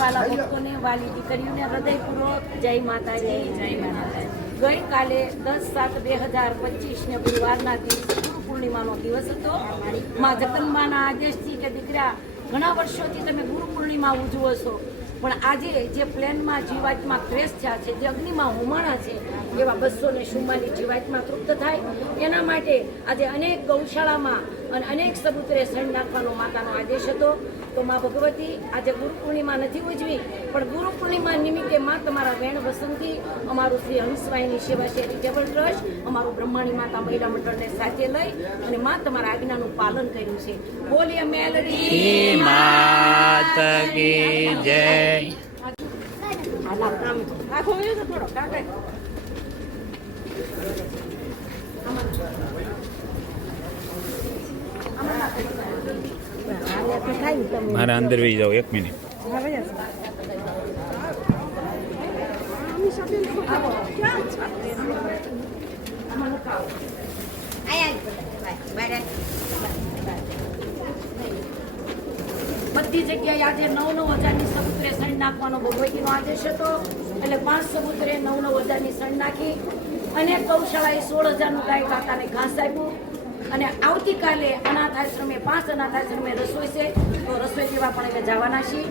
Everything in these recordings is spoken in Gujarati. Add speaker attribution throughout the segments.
Speaker 1: વાલા ભક્તોને, વાલી દીકરીઓને હૃદયપૂર્વક જય માતાજી જય માતાજી. ગઈકાલે દસ સાત બે હજાર પચીસને ગુરુવારના દિવસ ગુરુ પૂર્ણિમાનો દિવસ હતો. માં જતનમાના આદેશથી કે દીકરા, ઘણા વર્ષોથી તમે ગુરુ પૂર્ણિમા ઉજવો છો. પણ આજે જે પ્લેનમાં જીવાતમાં ક્રેશ થયા છે, જે અગ્નિમાં હોમાણા છે, એવા બસો ને ચુમ્માલીસ જીવાતમાં તૃપ્ત થાય. એના માટે આજે અનેક ગૌશાળામાં અને અનેક સબૂતરે સણ નાખવાનો માતાનો આદેશ હતો. તો મા ભગવતી આજે ગુરુ પૂર્ણિમા નથી ઉજવી પણ ગુરુ પૂર્ણિમા નિમિત્તે માં તમારા વેણ વસંતી અમારું શ્રી હંસવાઈની સેવા ચેરિટેબલ ટ્રસ્ટ અમારું બ્રહ્માણી માતા મહિલા મંડળને સાથે લઈ અને માં તમારા આજ્ઞાનું પાલન કર્યું છે. બોલીએ મેલડી.
Speaker 2: માત કી જય.
Speaker 1: આખો થોડો કાકા.
Speaker 2: મારા અંદર વહી જાઓ એક મિનિટ.
Speaker 1: બધી જગ્યાએ આજે નવ નવ હજારની સબૂતરે સણ નાખવાનો ભગવતીનો આદેશ હતો એટલે પાંચ સબૂતરે નવ નવ હજારની સણ નાખી અને ગૌશાળાએ સોળ હજારનું ગાય કાકાને ઘાસ આપ્યું. અને આવતીકાલે અનાથ આશ્રમે, પાંચ અનાથ આશ્રમે રસોઈ છે. તો રસોઈ લેવા પણ અમે જવાના છીએ.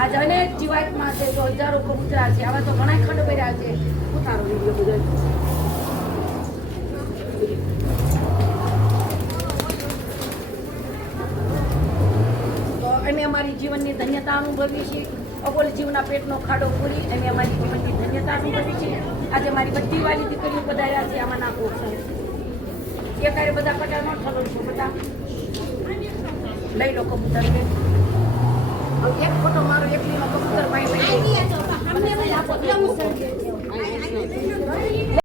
Speaker 1: આજે અનેક જીવાતમાં છે, તો હજારો કબૂતરા છે. આવા તો ઘણા ખંડ ભર્યા છે. ઉતારો વીડિયો બધા. અમે અમારી જીવનની ધન્યતા અનુભવી છીએ. અબોલ જીવના પેટનો ખાડો પૂરી અમે અમારી જીવનની ધન્યતા અનુભવી છીએ. આજે મારી બધી વાલી દીકરીઓ પધાર્યા છે. આમાં નાખો એકારે બધા પટાર નો ઠલો બધા. લઈ લો કબૂતર